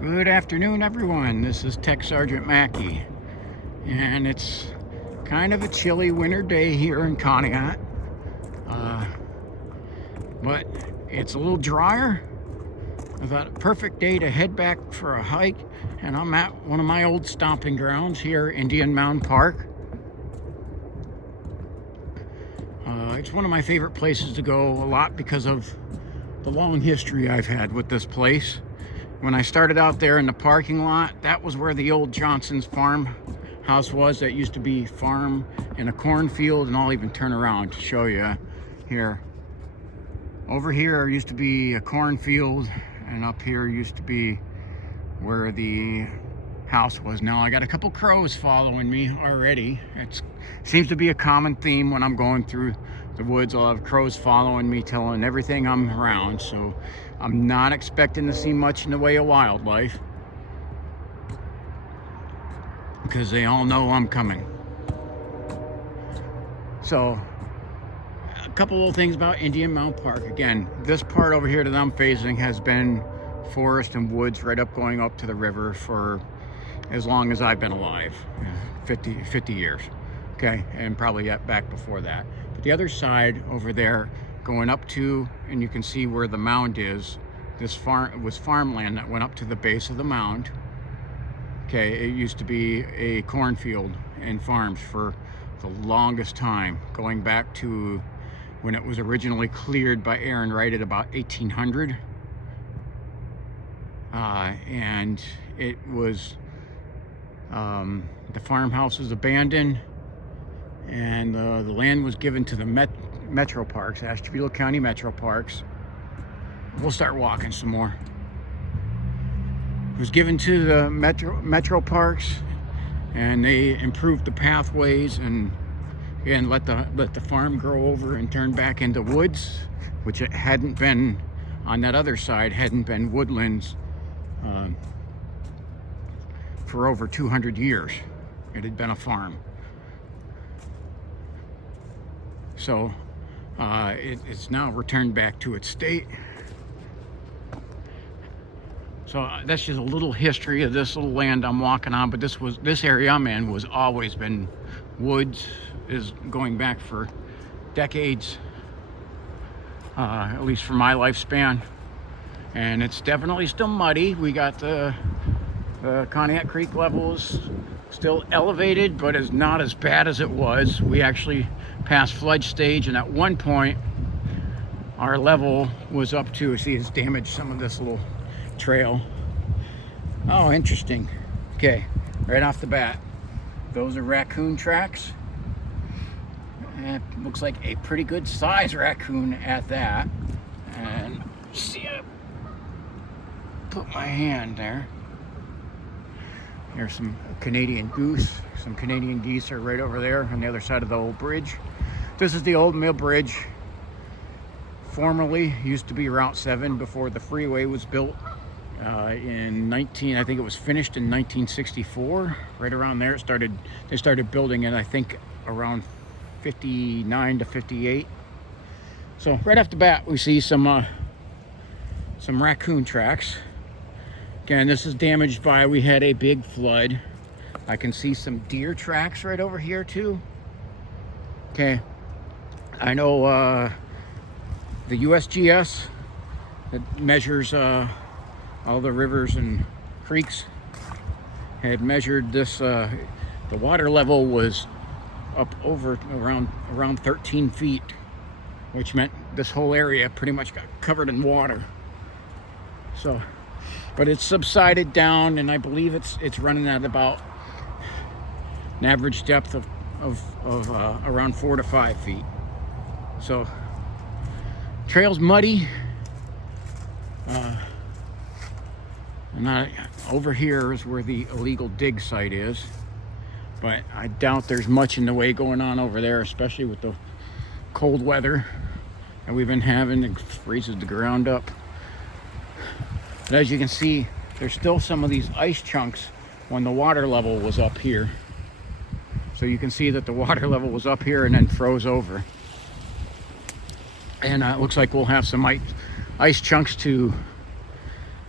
Good afternoon, everyone. This is Tech Sergeant Mackey, and it's kind of a chilly winter day here in Conneaut, but it's a little drier. I thought a perfect day to head back for a hike, and I'm at one of my old stomping grounds here, Indian Mound Park. It's one of my favorite places to go a lot because of the long history I've had with this place. When I started out there in the parking lot, that was where the old Johnson's farmhouse was. That used to be farm in a cornfield, and I'll even turn around to show you here. Over here used to be a cornfield, and up here used to be where the house was. Now I got a couple crows following me already. It seems to be a common theme when I'm going through the woods. I'll have crows following me, telling everything I'm around, so I'm not expecting to see much in the way of wildlife because they all know I'm coming. So a couple little things about Indian Mound Park. Again, this part over here that I'm facing has been forest and woods right up going up to the river for as long as I've been alive, 50 years. Okay, and probably back before that. But the other side over there, going up to, and you can see where the mound is, this farm was farmland that went up to the base of the mound. Okay, it used to be a cornfield and farms for the longest time, going back to when it was originally cleared by Aaron Wright at about 1800. And it was, the farmhouse was abandoned, and the land was given to the Metro Parks, Ashtabula County Metro Parks. We'll start walking some more. It was given to the Metro Parks, and they improved the pathways and let the farm grow over and turn back into woods, which it hadn't been on that other side, hadn't been woodlands for over 200 years. It had been a farm. So it's now returned back to its state. So that's just a little history of this little land I'm walking on. But this area I'm in was always been woods, is going back for decades, at least for my lifespan. And it's definitely still muddy. We got the Conneaut Creek levels still elevated, but it's not as bad as it was. We actually passed flood stage, and at one point our level was up to, see, it's damaged some of this little trail. Oh, interesting. Okay, right off the bat, those are raccoon tracks. It looks like a pretty good size raccoon at that. And see, I put my hand there. Here's some Canadian goose. Some Canadian geese are right over there on the other side of the old bridge. This is the old mill bridge. Formerly used to be Route 7 before the freeway was built I think it was finished in 1964. Right around there they started building it, I think around 59 to 58. So right off the bat we see some raccoon tracks. Again, this is damaged by, we had a big flood. I can see some deer tracks right over here too. Okay, I know the USGS that measures all the rivers and creeks had measured this. The water level was up over around 13 feet, which meant this whole area pretty much got covered in water. So, but it's subsided down, and I believe it's running at about an average depth of around 4 to 5 feet. So trail's muddy. Over here is where the illegal dig site is, but I doubt there's much in the way going on over there, especially with the cold weather that we've been having. It freezes the ground up. But as you can see, there's still some of these ice chunks when the water level was up here. So you can see that the water level was up here and then froze over. And it looks like we'll have some ice chunks to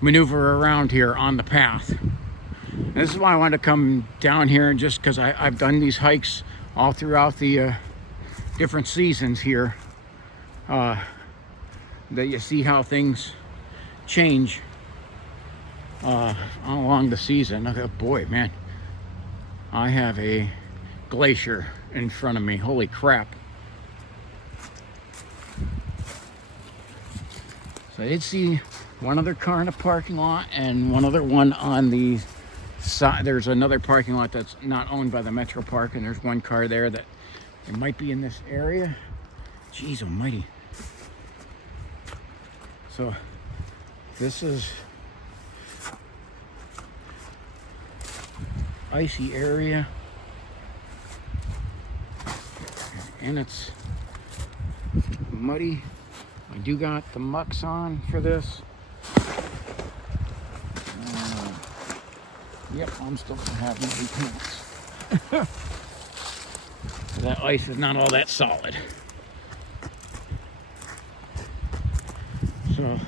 maneuver around here on the path. And this is why I wanted to come down here, and just because I've done these hikes all throughout the different seasons here, that you see how things change along the season. Oh boy, man, I have a glacier in front of me. Holy crap. So I did see one other car in the parking lot and one other one on the side. There's another parking lot that's not owned by the Metro Park, and there's one car there that it might be in this area. Jeez almighty. So this is icy area, and it's muddy. I do got the mucks on for this. Yep, I'm still gonna have muddy pants. That ice is not all that solid. So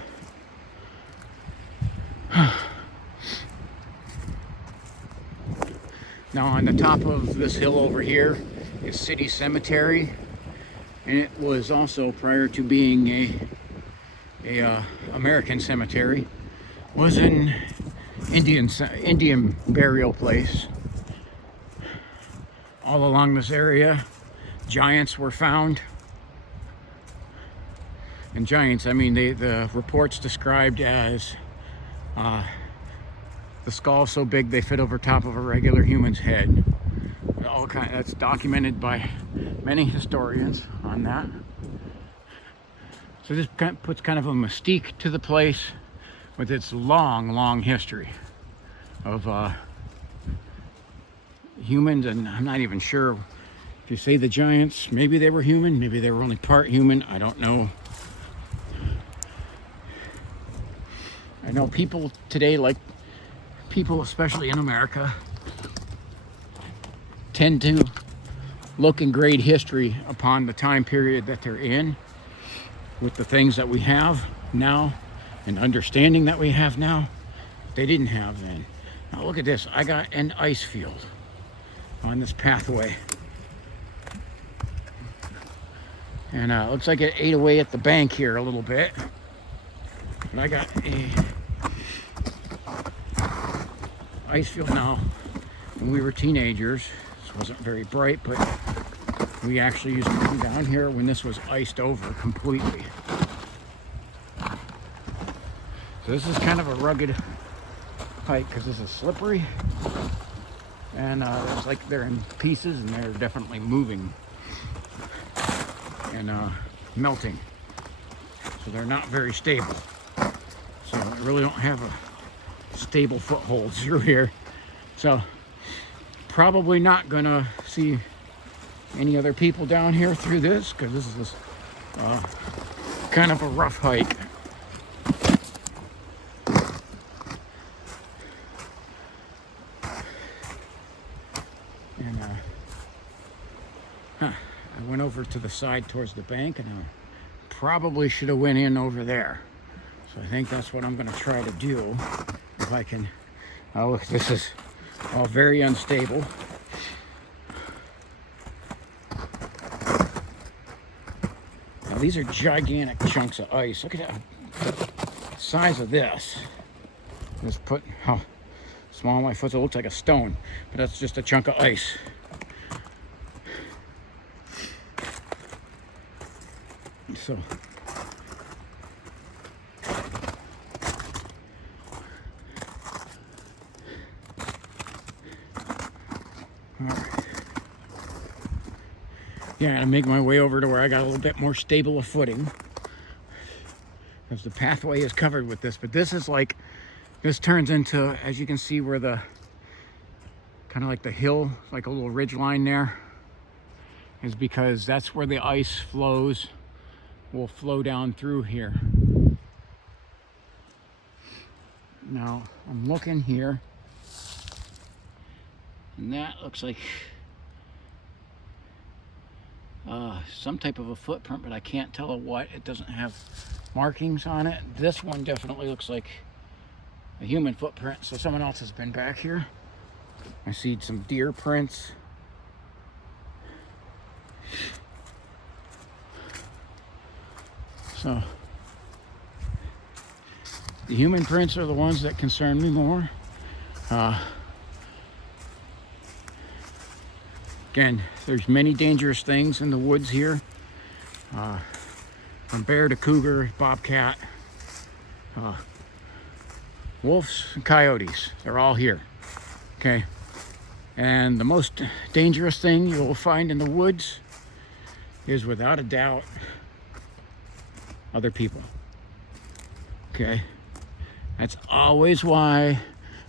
now on the top of this hill over here is City Cemetery, and it was also, prior to being a American cemetery, was an Indian burial place. All along this area, giants were found. And giants, I mean, the reports described as the skull so big they fit over top of a regular human's head. That's documented by many historians on that. So this puts kind of a mystique to the place with its long history of humans. And I'm not even sure if you say the giants, maybe they were human, maybe they were only part human, I don't know. I know people today, like people especially in America, tend to look and grade history upon the time period that they're in, with the things that we have now and understanding that we have now, they didn't have then. Now look at this, I got an ice field on this pathway. And looks like it ate away at the bank here a little bit. But I got a ice field now. When we were teenagers, this wasn't very bright, but we actually used to come down here when this was iced over completely. So this is kind of a rugged hike because this is slippery, and it's like they're in pieces and they're definitely moving and melting. So they're not very stable. So I really don't have a stable foothold through here. So probably not gonna see any other people down here through this, because this is kind of a rough hike. And I went over to the side towards the bank, and I probably should have went in over there. So I think that's what I'm going to try to do, if I can. Oh, look, this is all very unstable. Now these are gigantic chunks of ice. Look at the size of this. Just put how small my foot. It looks like a stone, but that's just a chunk of ice. So yeah, I make my way over to where I got a little bit more stable a footing, because the pathway is covered with this. But this is like, this turns into, as you can see, where the kind of like the hill, like a little ridge line there, is because that's where the ice flows, will flow down through here. Now I'm looking here, and that looks like some type of a footprint, but I can't tell what. It doesn't have markings on it. This one definitely looks like a human footprint, so someone else has been back here. I see some deer prints. So the human prints are the ones that concern me more. Again, there's many dangerous things in the woods here. From bear to cougar, bobcat, wolves and coyotes, they're all here. Okay. And the most dangerous thing you will find in the woods is, without a doubt, other people. Okay. That's always why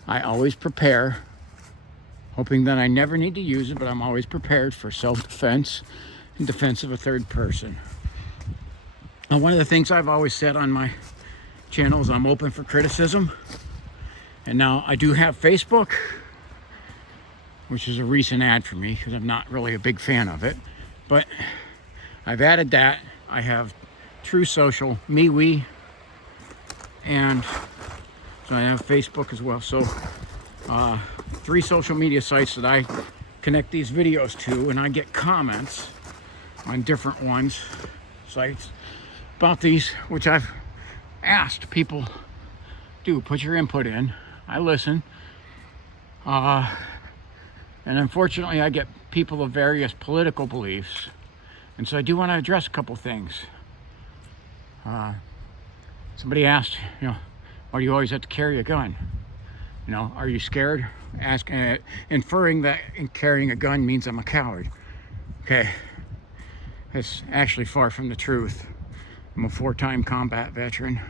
I always prepare, hoping that I never need to use it, but I'm always prepared for self-defense and defense of a third person. Now, one of the things I've always said on my channel is I'm open for criticism. And now I do have Facebook, which is a recent ad for me because I'm not really a big fan of it. But I've added that. I have True Social, MeWe, and so I have Facebook as well. So 3 social media sites that I connect these videos to, and I get comments on different sites about these, which I've asked people do. Put your input in. I listen. And unfortunately, I get people of various political beliefs. And so I do want to address a couple things. Somebody asked, why do you always have to carry a gun? Are you scared? Inferring that carrying a gun means I'm a coward. Okay. It's actually far from the truth. I'm a 4-time combat veteran.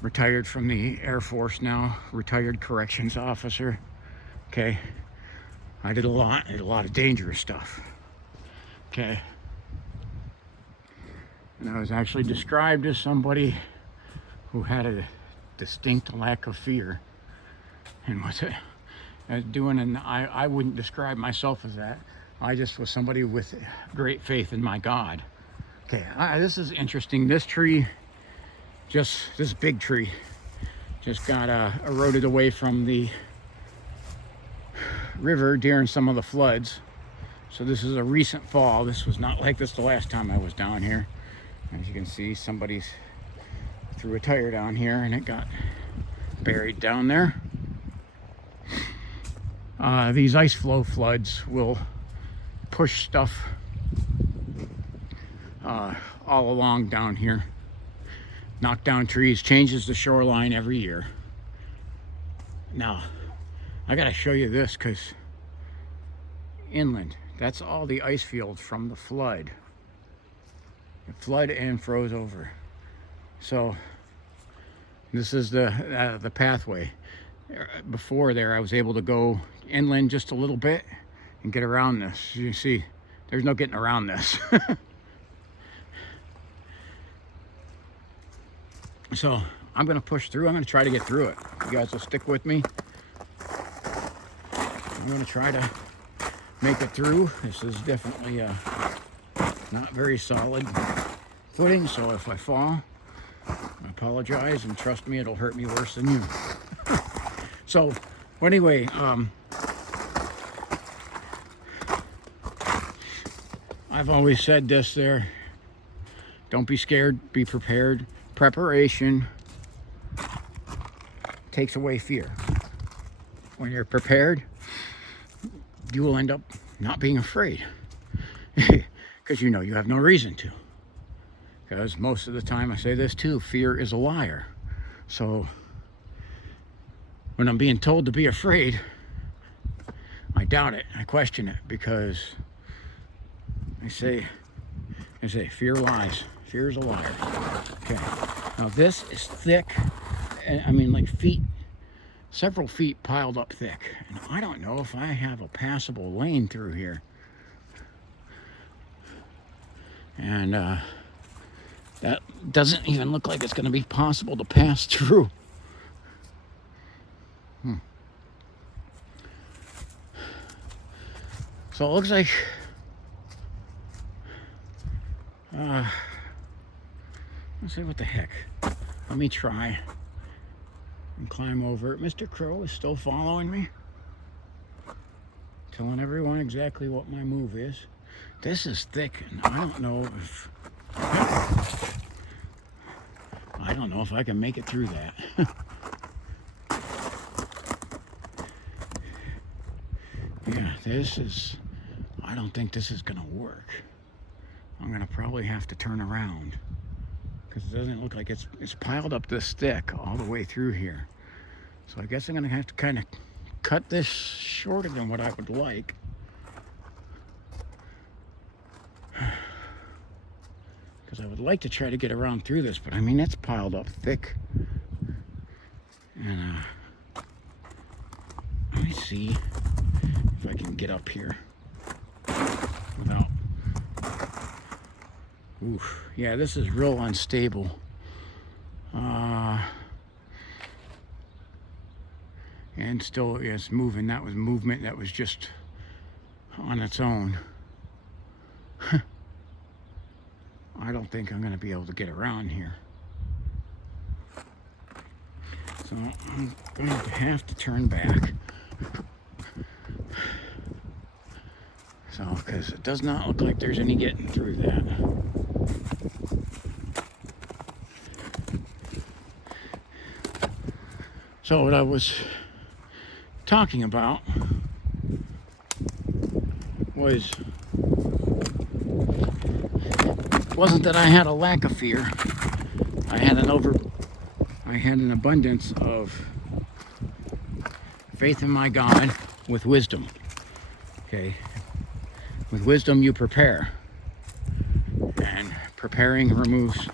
Retired from the Air Force now. Retired corrections officer. Okay. I did a lot of dangerous stuff. Okay. And I was actually described as somebody who had a distinct lack of fear. And I wouldn't describe myself as that. I just was somebody with great faith in my God. Okay, this is interesting. This big tree, just got eroded away from the river during some of the floods. So this is a recent fall. This was not like this the last time I was down here. As you can see, somebody threw a tire down here and it got buried down there. These ice flow floods will push stuff all along down here, knock down trees, changes the shoreline every year. Now, I gotta show you this, because inland, that's all the ice fields from the flood. It flooded and froze over. So this is the pathway. Before there, I was able to go inland just a little bit and get around this. You see, there's no getting around this. So I'm gonna push through. I'm gonna try to get through it. You guys will stick with me. I'm gonna try to make it through. This is definitely not very solid footing, so if I fall, I apologize, and trust me, it'll hurt me worse than you. So anyway, I've always said this there: don't be scared, be prepared. Preparation takes away fear. When you're prepared, you will end up not being afraid, because you have no reason to. Because most of the time, I say this too, fear is a liar. So when I'm being told to be afraid, I doubt it. I question it, because I say fear lies. Fear is a liar. Okay. Now this is thick. I mean, like several feet piled up thick. And I don't know if I have a passable lane through here. And that doesn't even look like it's going to be possible to pass through. So it looks like let's see, what the heck. Let me try. and climb over it. Mr. Crow is still following me, telling everyone exactly what my move is. This is thick, and I don't know if I can make it through that. Yeah, I don't think this is gonna work. I'm gonna probably have to turn around because it doesn't look like it's piled up this thick all the way through here. So I guess I'm gonna have to kind of cut this shorter than what I would like. Because I would like to try to get around through this, but I mean, it's piled up thick. And let me see if I can get up here without. Oof. Yeah, this is real unstable. And still, it's moving. That was movement that was just on its own. I don't think I'm going to be able to get around here. So I'm going to have to turn back. So, because it does not look like there's any getting through that. So what I was talking about wasn't that I had a lack of fear. I had an abundance of faith in my God with wisdom. Okay. With wisdom you prepare. And preparing removes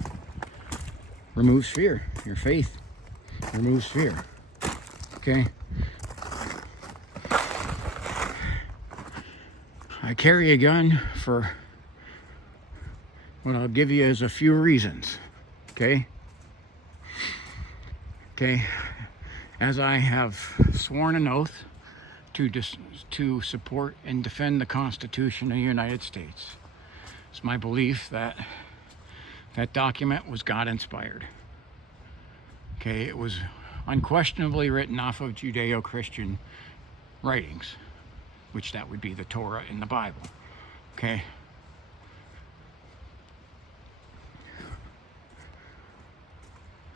fear. Your faith removes fear. Okay. I carry a gun for what I'll give you is a few reasons. Okay. Okay. As I have sworn an oath to support and defend the Constitution of the United States. It's my belief that that document was God inspired. Okay, it was unquestionably written off of Judeo-Christian writings, which that would be the Torah in the Bible. Okay.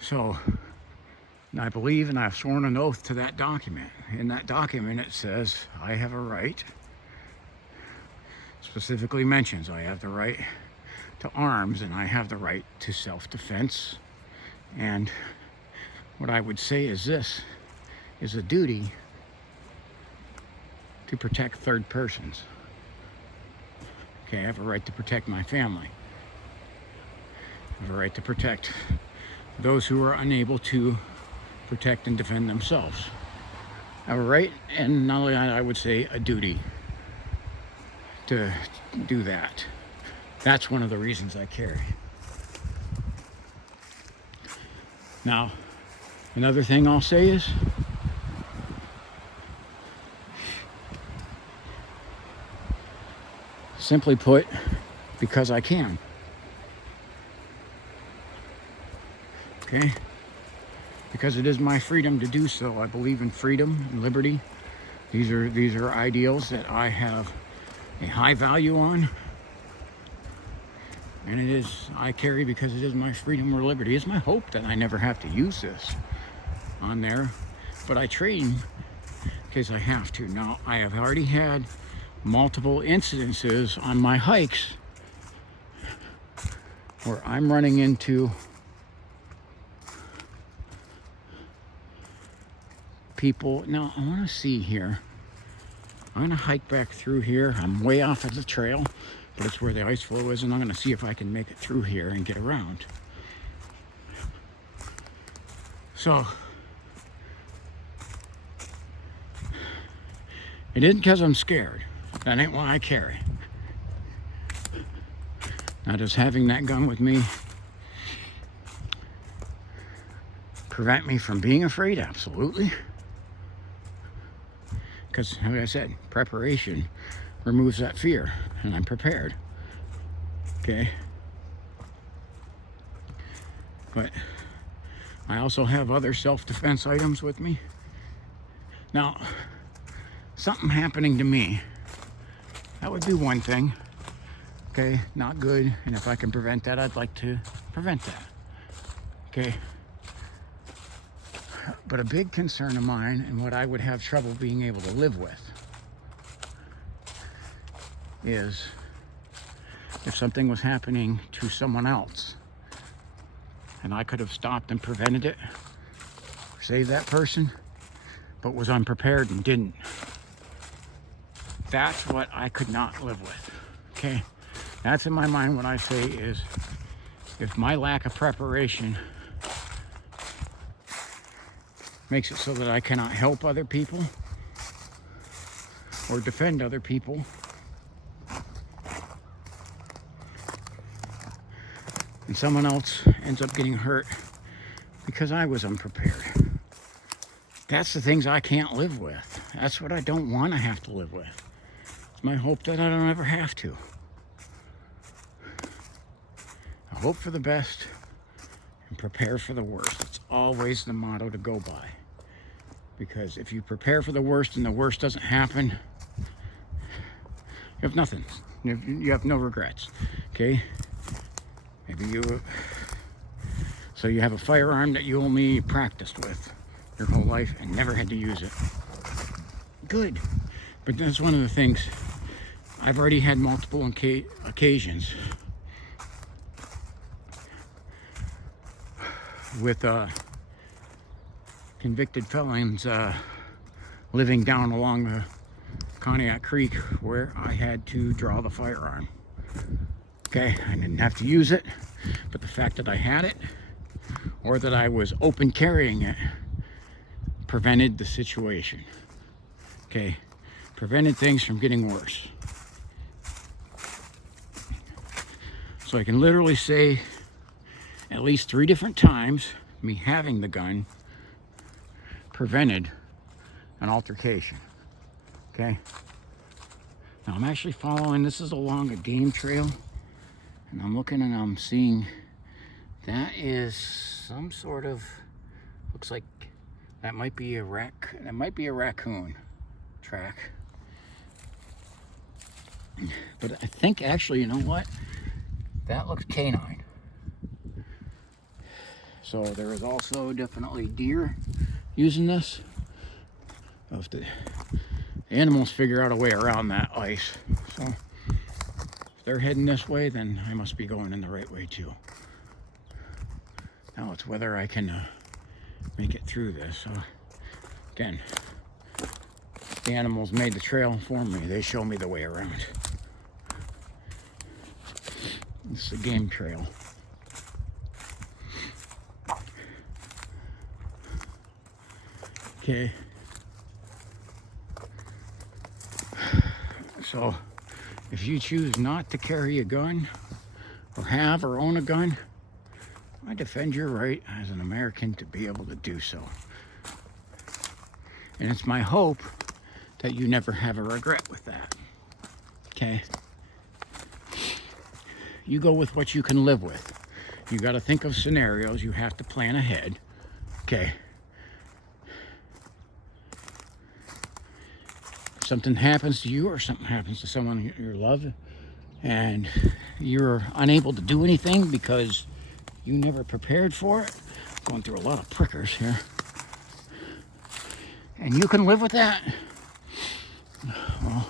So, I believe and I've sworn an oath to that document. In that document it says I have a right, specifically mentions I have the right to arms and I have the right to self-defense. And what I would say is this is a duty to protect third persons. Okay, I have a right to protect my family. I have a right to protect those who are unable to protect and defend themselves. I have a right, and not only that, I would say a duty to do that. That's one of the reasons I carry. Now, another thing I'll say is, simply put, because I can. Okay? Because it is my freedom to do so. I believe in freedom and liberty. These are ideals that I have a high value on. And I carry because it is my freedom or liberty. It's my hope that I never have to use this on there. But I train because I have to. Now, I have already had multiple incidences on my hikes where I'm running into people. Now, I want to see here. I'm going to hike back through here. I'm way off of the trail, but it's where the ice flow is, and I'm going to see if I can make it through here and get around. So, it isn't because I'm scared. That ain't why I carry. Now, does having that gun with me prevent me from being afraid? Absolutely. Because, like I said, preparation removes that fear, and I'm prepared. Okay? But I also have other self-defense items with me. Now, something happening to me, that would be one thing. Okay, not good. And if I can prevent that, I'd like to prevent that. Okay. But a big concern of mine, and what I would have trouble being able to live with, is if something was happening to someone else and I could have stopped and prevented it, or saved that person, but was unprepared and didn't. That's what I could not live with. Okay, that's in my mind. What I say is, if my lack of preparation makes it so that I cannot help other people or defend other people, and someone else ends up getting hurt because I was unprepared, that's the things I can't live with. That's what I don't want to have to live with. It's my hope that I don't ever have to. I hope for the best and prepare for the worst. It's always the motto to go by. Because if you prepare for the worst and the worst doesn't happen, you have nothing. You have no regrets. Okay? So you have a firearm that you only practiced with your whole life and never had to use it. Good. But that's one of the things. I've already had multiple occasions with convicted felons living down along the Cognac Creek where I had to draw the firearm. Okay, I didn't have to use it, but the fact that I had it, or that I was open carrying it, prevented the situation. Okay, prevented things from getting worse. So I can literally say at least 3 different times me having the gun prevented an altercation. Okay, now I'm actually following, this is along a game trail, and I'm looking and I'm seeing that is some sort of, looks like that might be a raccoon track. But I think actually, you know what? That looks canine. So there is also definitely deer using this. If the animals figure out a way around that ice. So if they're heading this way, then I must be going in the right way too. Now it's whether I can make it through this. So again, the animals made the trail for me. They show me the way around. This is a game trail. Okay. So if you choose not to carry a gun or have or own a gun, I defend your right as an American to be able to do so. And it's my hope that you never have a regret with that. Okay? You go with what you can live with. You got to think of scenarios. You have to plan ahead. Okay? If something happens to you or something happens to someone you love and you're unable to do anything because you never prepared for it, going through a lot of prickers here, and you can live with that, well,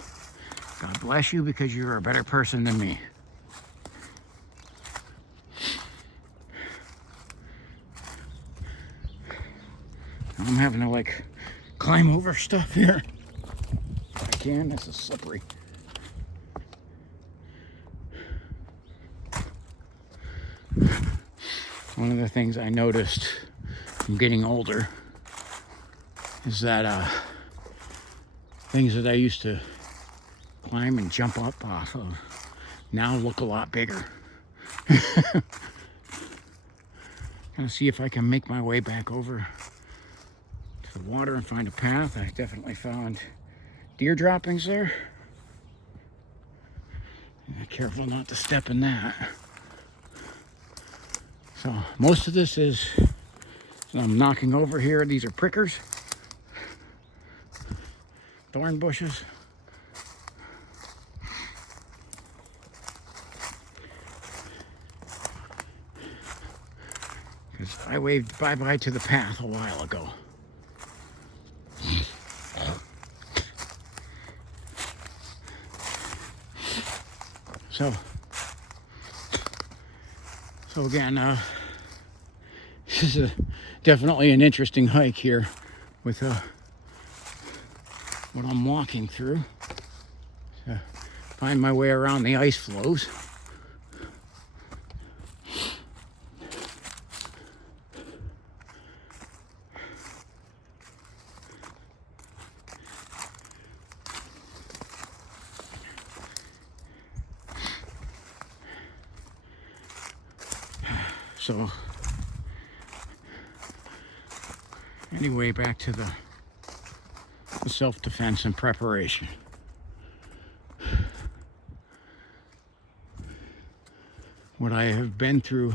God bless you, because you're a better person than me. I'm having to like climb over stuff here. If I can, this is slippery. One of the things I noticed from getting older is that things that I used to climb and jump up off of now look a lot bigger. Gonna see if I can make my way back over to the water and find a path. I definitely found deer droppings there. Careful not to step in that. So most of this is So I'm knocking over here. These are prickers, thorn bushes. Because I waved bye-bye to the path a while ago. So again, this is definitely an interesting hike here with what I'm walking through to find my way around the ice flows. So anyway, back to the self-defense and preparation. What I have been through,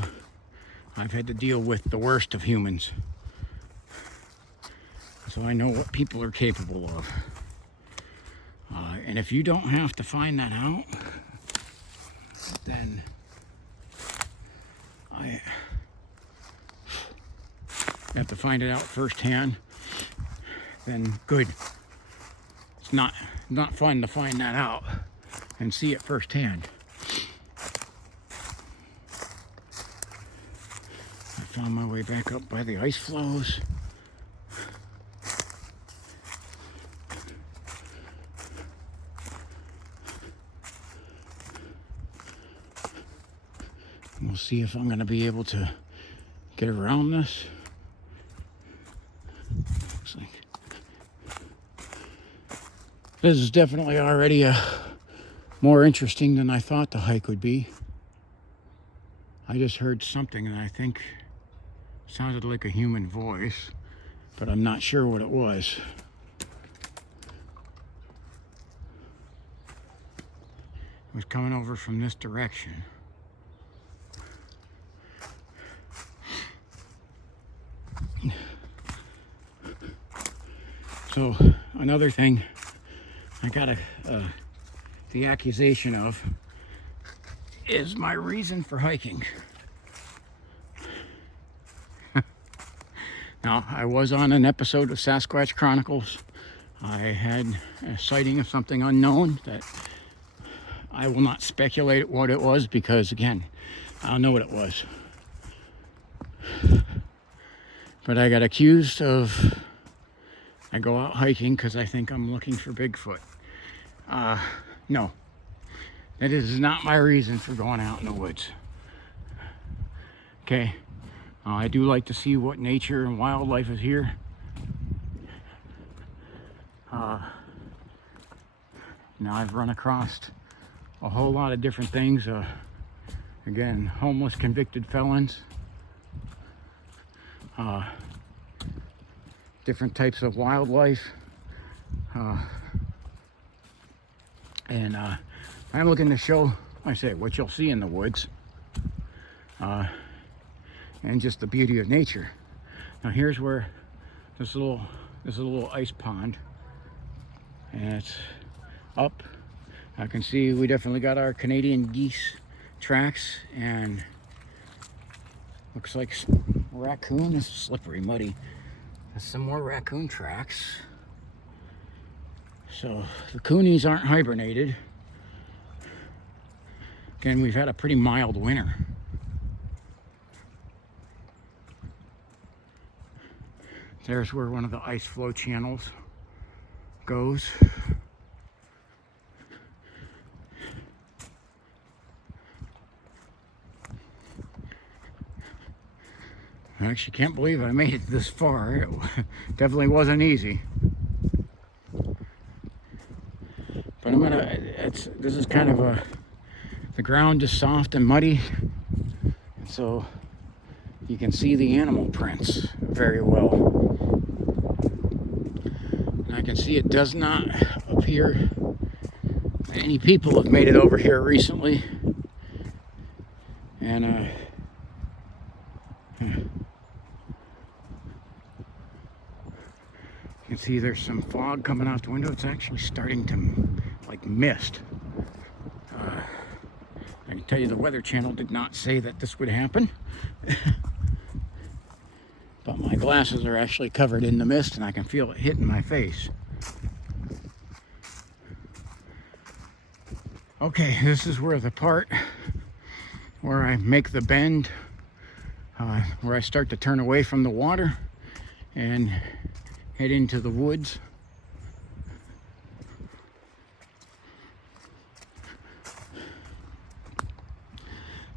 I've had to deal with the worst of humans. So I know what people are capable of. And if you don't have to find that out, then I have to find it out firsthand, then good. It's not fun to find that out and see it firsthand. I found my way back up by the ice flows. We'll see if I'm going to be able to get around this. Looks like this is definitely already more interesting than I thought the hike would be. I just heard something that I think sounded like a human voice, but I'm not sure what it was. It was coming over from this direction. So another thing I got the accusation of is my reason for hiking. Now, I was on an episode of Sasquatch Chronicles. I had a sighting of something unknown that I will not speculate what it was because, again, I don't know what it was. But I got accused of, I go out hiking because I think I'm looking for Bigfoot. No, that is not my reason for going out in the woods. Okay, I do like to see what nature and wildlife is here. Now I've run across a whole lot of different things. Again, homeless convicted felons. Different types of wildlife. And I'm looking to show, I say, what you'll see in the woods. And just the beauty of nature. Now here's where this is a little ice pond. And it's up. I can see we definitely got our Canadian geese tracks, and looks like raccoon. This is slippery, muddy. There's some more raccoon tracks. So the coonies aren't hibernated. Again, we've had a pretty mild winter. There's where one of the ice flow channels goes. I actually can't believe I made it this far. It definitely wasn't easy. But this is kind of the ground is soft and muddy. And so you can see the animal prints very well. And I can see it does not appear any people have made it over here recently. And See, there's some fog coming out the window. It's actually starting to like mist. I can tell you the Weather Channel did not say that this would happen. But my glasses are actually covered in the mist and I can feel it hitting my face. Okay, this is where the part where I make the bend, where I start to turn away from the water and head into the woods.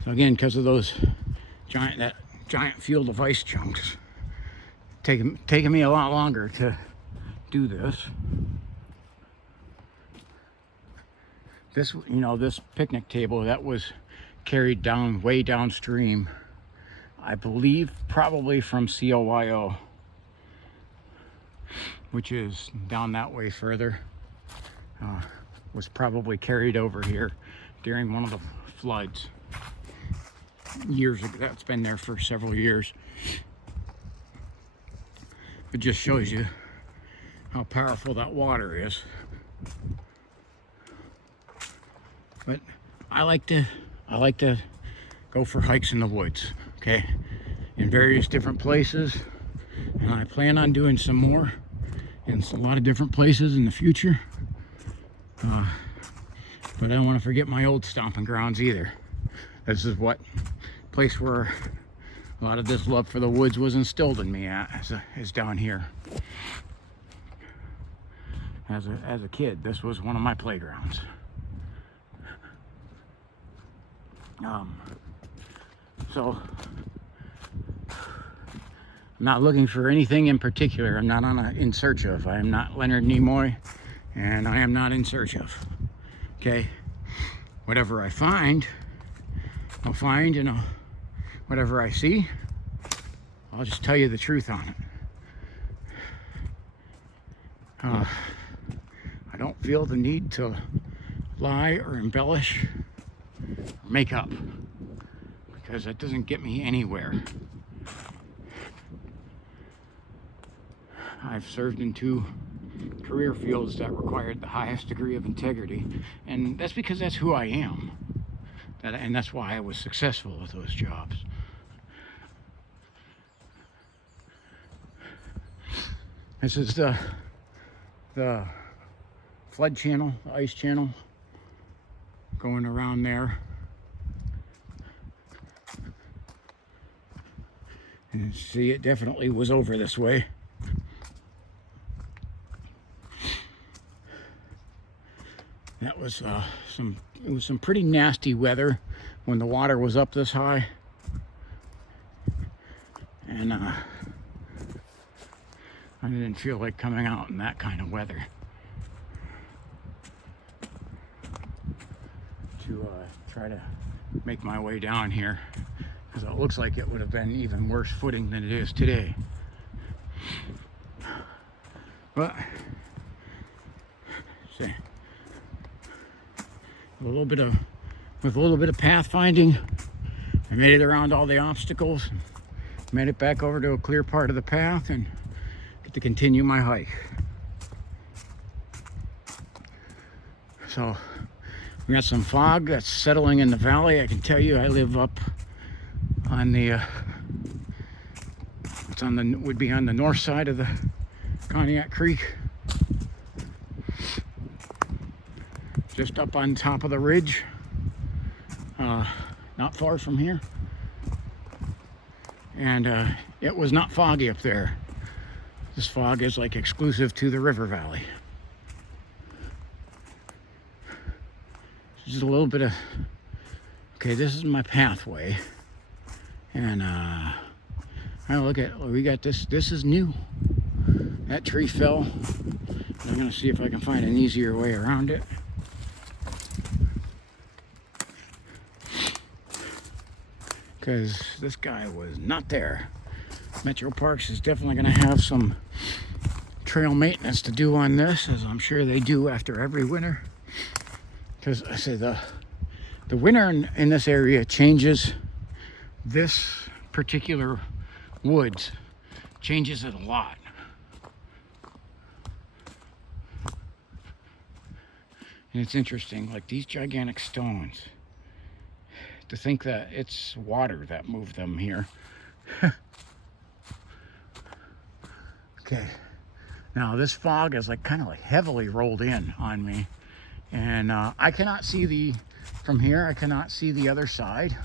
So again, because of those giant field of ice chunks, taking me a lot longer to do this. This, you know, this picnic table that was carried down way downstream, I believe probably from COYO, which is down that way further, was probably carried over here during one of the floods years ago. That's been there for several years. It just shows you how powerful that water is. But I like to go for hikes in the woods, okay, in various different places, and I plan on doing some more in a lot of different places in the future. But I don't want to forget my old stomping grounds either. This is what place where a lot of this love for the woods was instilled in me is down here. As a kid, this was one of my playgrounds. So I'm not looking for anything in particular. I'm not in search of. I am not Leonard Nimoy, and I am not in search of. Okay, whatever I find, I'll find, and whatever I see, I'll just tell you the truth on it. I don't feel the need to lie or embellish or make up, because that doesn't get me anywhere. I've served in 2 career fields that required the highest degree of integrity, and that's because that's who I am. And that's why I was successful with those jobs. This is the flood channel, the ice channel, going around there. And see, it definitely was over this way. That was some pretty nasty weather when the water was up this high, and I didn't feel like coming out in that kind of weather to try to make my way down here, because it looks like it would have been even worse footing than it is today. But see, with a little bit of pathfinding, I made it around all the obstacles, made it back over to a clear part of the path, and get to continue my hike. So we got some fog that's settling in the valley. I can tell you, I live up on the would be on the north side of the Cognac Creek, just up on top of the ridge, not far from here. And it was not foggy up there. This fog is like exclusive to the river valley. Just a little bit of, okay, this is my pathway. And look at, we got this is new. That tree fell. I'm gonna see if I can find an easier way around it. Because this guy was not there. Metro Parks is definitely going to have some trail maintenance to do on this, as I'm sure they do after every winter. Because I say the winter in this area changes this particular woods, changes it a lot. And it's interesting, like these gigantic stones, to think that it's water that moved them here. Okay, now this fog is like kind of like heavily rolled in on me, and I cannot see from here, I cannot see the other side.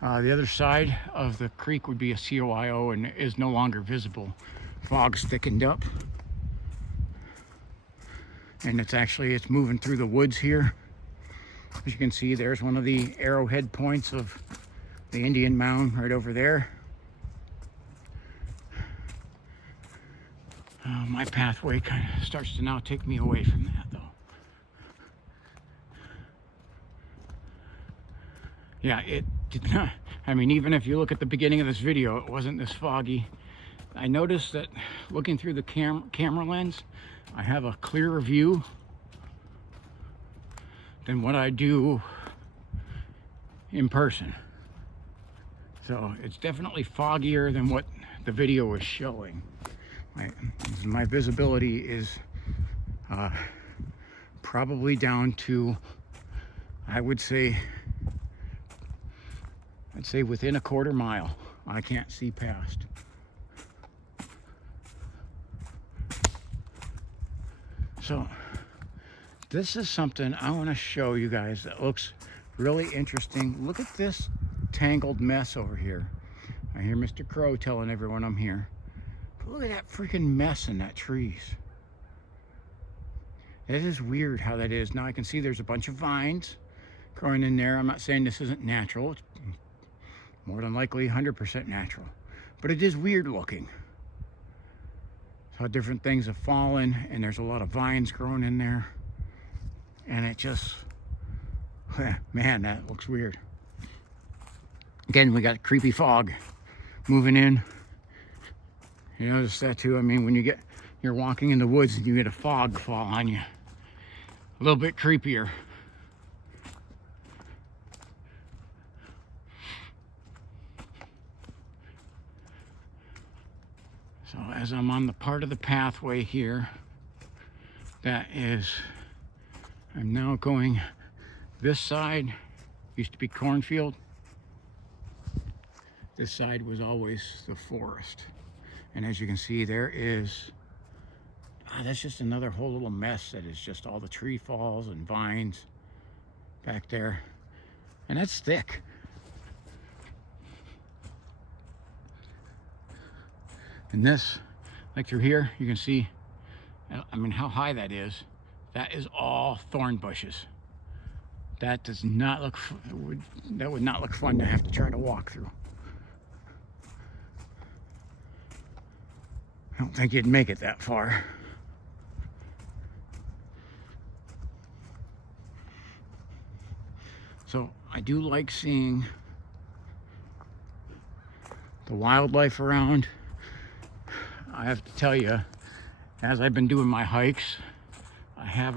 The other side of the creek would be a COIO and is no longer visible. Fog's thickened up. And it's moving through the woods here. As you can see, there's one of the arrowhead points of the Indian Mound right over there. My pathway kind of starts to now take me away from that, though. Yeah, it did not. I mean, even if you look at the beginning of this video, it wasn't this foggy. I noticed that looking through the camera lens, I have a clearer view than what I do in person. So it's definitely foggier than what the video is showing. My visibility is probably down to, I'd say within a quarter mile. I can't see past. So this is something I want to show you guys that looks really interesting. Look at this tangled mess over here. I hear Mr. Crow telling everyone I'm here. But look at that freaking mess in that trees. It is weird how that is. Now I can see there's a bunch of vines growing in there. I'm not saying this isn't natural. It's more than likely 100% natural. But it is weird looking. How different things have fallen, and there's a lot of vines growing in there. And it just, man, that looks weird. Again, we got creepy fog moving in. You notice that too? I mean, when you're walking in the woods and you get a fog fall on you, a little bit creepier. So as I'm on the part of the pathway here, I'm now going, this side used to be cornfield. This side was always the forest. And as you can see, there is, that's just another whole little mess that is just all the tree falls and vines back there. And that's thick. And this, like through here, you can see, I mean, how high that is. That is all thorn bushes. That does not look, that would not look fun to have to try to walk through. I don't think you'd make it that far. So I do like seeing the wildlife around. I have to tell you, as I've been doing my hikes, I have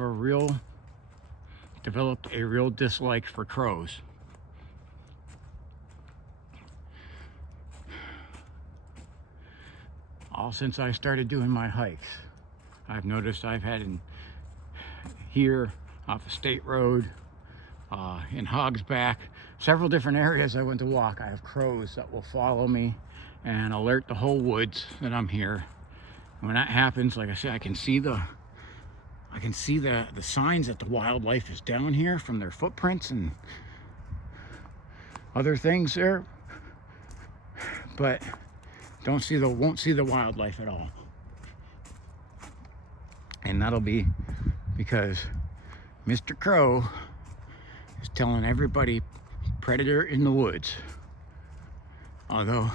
developed a real dislike for crows. All since I started doing my hikes, I've noticed I've had here off the state road, in Hog's Back, several different areas I went to walk. I have crows that will follow me and alert the whole woods that I'm here. When that happens, like I said, I can see the signs that the wildlife is down here from their footprints and other things there, but won't see the wildlife at all. And that'll be because Mr. Crow is telling everybody predator in the woods. Although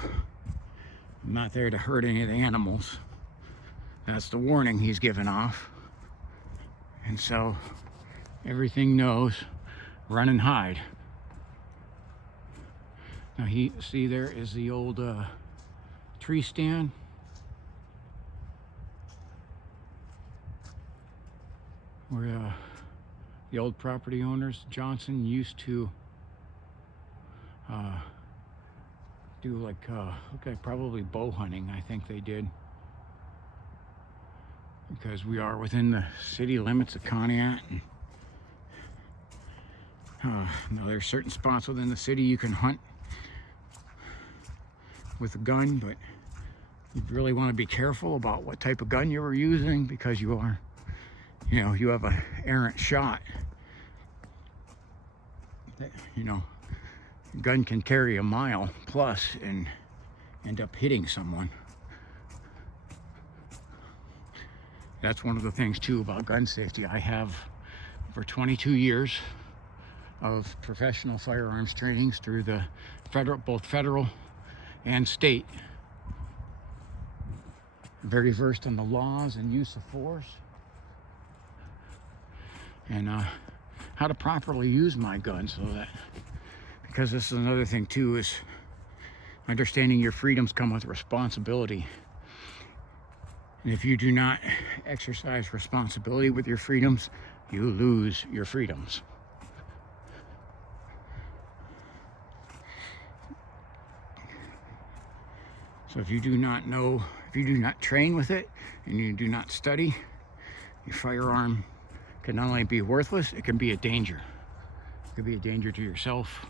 I'm not there to hurt any of the animals. That's the warning he's given off. And so everything knows, run and hide. Now see there is the old tree stand. Where the old property owners, Johnson, used to do like probably bow hunting. I think they did, because we are within the city limits of Conneaut. And Now there's certain spots within the city you can hunt with a gun, but you really want to be careful about what type of gun you were using, because you are, you have a errant shot. A gun can carry a mile plus and end up hitting someone. That's one of the things too about gun safety. I have for 22 years of professional firearms trainings through the both federal and state. I'm very versed in the laws and use of force, and how to properly use my gun, so that, because this is another thing too, is understanding your freedoms come with responsibility. And if you do not exercise responsibility with your freedoms, you lose your freedoms. So if you do not know, if you do not train with it and you do not study, your firearm can not only be worthless, it can be a danger. It could be a danger to yourself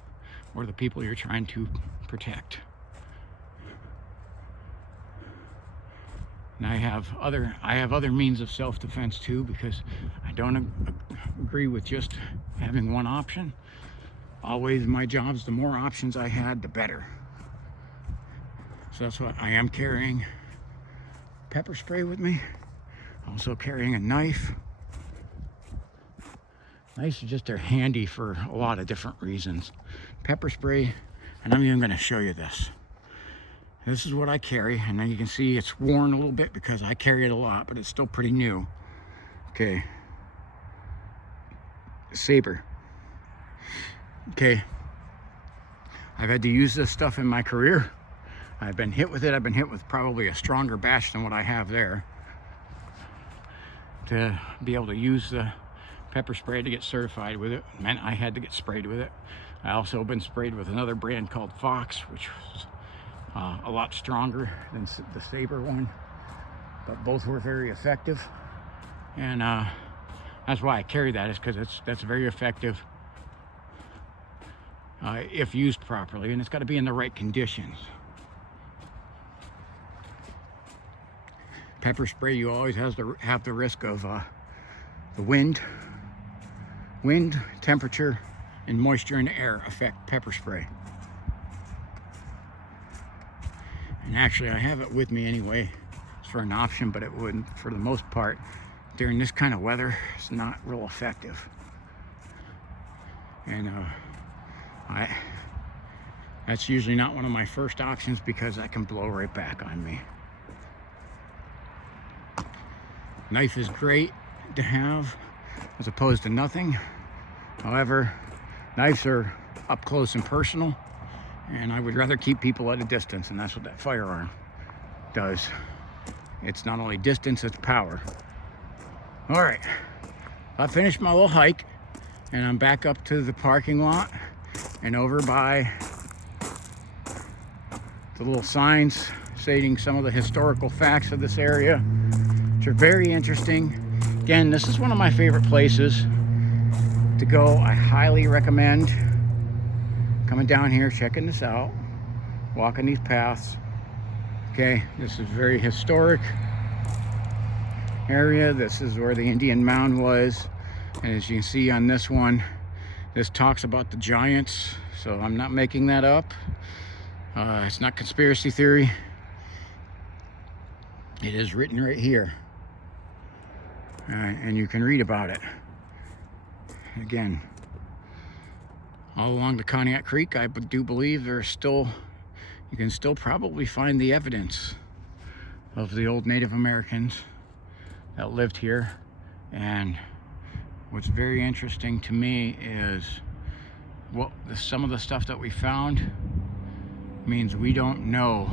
or the people you're trying to protect. And I have other means of self-defense too, because I don't agree with just having one option. Always in my jobs, the more options I had, the better. So that's why I am carrying pepper spray with me. Also carrying a knife. Knives are just, they're handy for a lot of different reasons. Pepper spray, and I'm even going to show you this. This is what I carry, and then you can see it's worn a little bit because I carry it a lot, but it's still pretty new. Okay. Saber. Okay. I've had to use this stuff in my career. I've been hit with it. I've been hit with probably a stronger batch than what I have there. To be able to use the pepper spray to get certified with it meant I had to get sprayed with it. I also been sprayed with another brand called Fox, which was a lot stronger than the Saber one, but both were very effective. And that's why I carry that, is because that's very effective if used properly, and it's got to be in the right conditions. Pepper spray, you always have the risk of the wind, temperature, and moisture in the air affect pepper spray. And actually, I have it with me anyway. It's for an option, but it wouldn't, for the most part, during this kind of weather, it's not real effective. And that's usually not one of my first options, because that can blow right back on me. Knife is great to have as opposed to nothing. However, knives are up close and personal, and I would rather keep people at a distance, and that's what that firearm does. It's not only distance, it's power. All right, I finished my little hike, and I'm back up to the parking lot and over by the little signs stating some of the historical facts of this area, which are very interesting. Again, this is one of my favorite places to go. I highly recommend coming down here, checking this out, walking these paths. Okay, this is a very historic area. This is where the Indian Mound was, and as you can see on this one, this talks about the giants, so I'm not making that up. It's not conspiracy theory. It is written right here, and you can read about it. Again, all along the Cognac Creek, I do believe there's still, you can still probably find the evidence of the old Native Americans that lived here. And what's very interesting to me is some of the stuff that we found means we don't know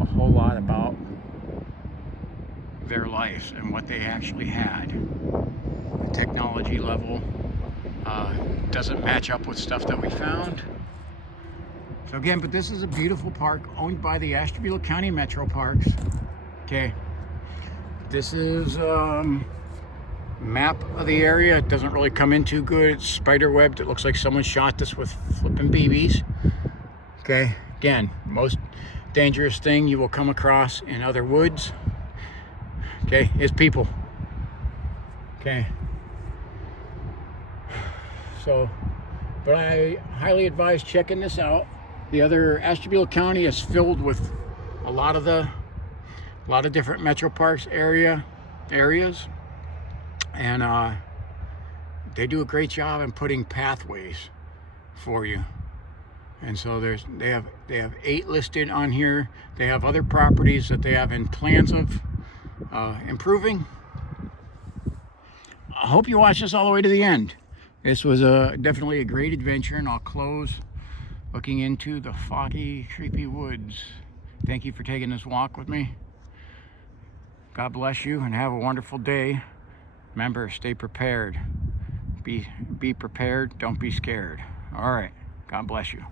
a whole lot about their lives and what they actually had. The technology level doesn't match up with stuff that we found. So again, but this is a beautiful park owned by the Ashtabula County Metro Parks. Okay, this is map of the area. It doesn't really come in too good. It's spider webbed. It looks like someone shot this with flipping BBs. Okay, again, most dangerous thing you will come across in other woods, okay, is people. Okay, so, but I highly advise checking this out. The other Ashtabula County is filled with a lot of different Metro Parks areas, and they do a great job in putting pathways for you. And so they have 8 listed on here. They have other properties that they have in plans of improving. I hope you watch this all the way to the end. This was definitely a great adventure, and I'll close looking into the foggy, creepy woods. Thank you for taking this walk with me. God bless you and have a wonderful day. Remember, stay prepared. Be prepared, don't be scared. All right, God bless you.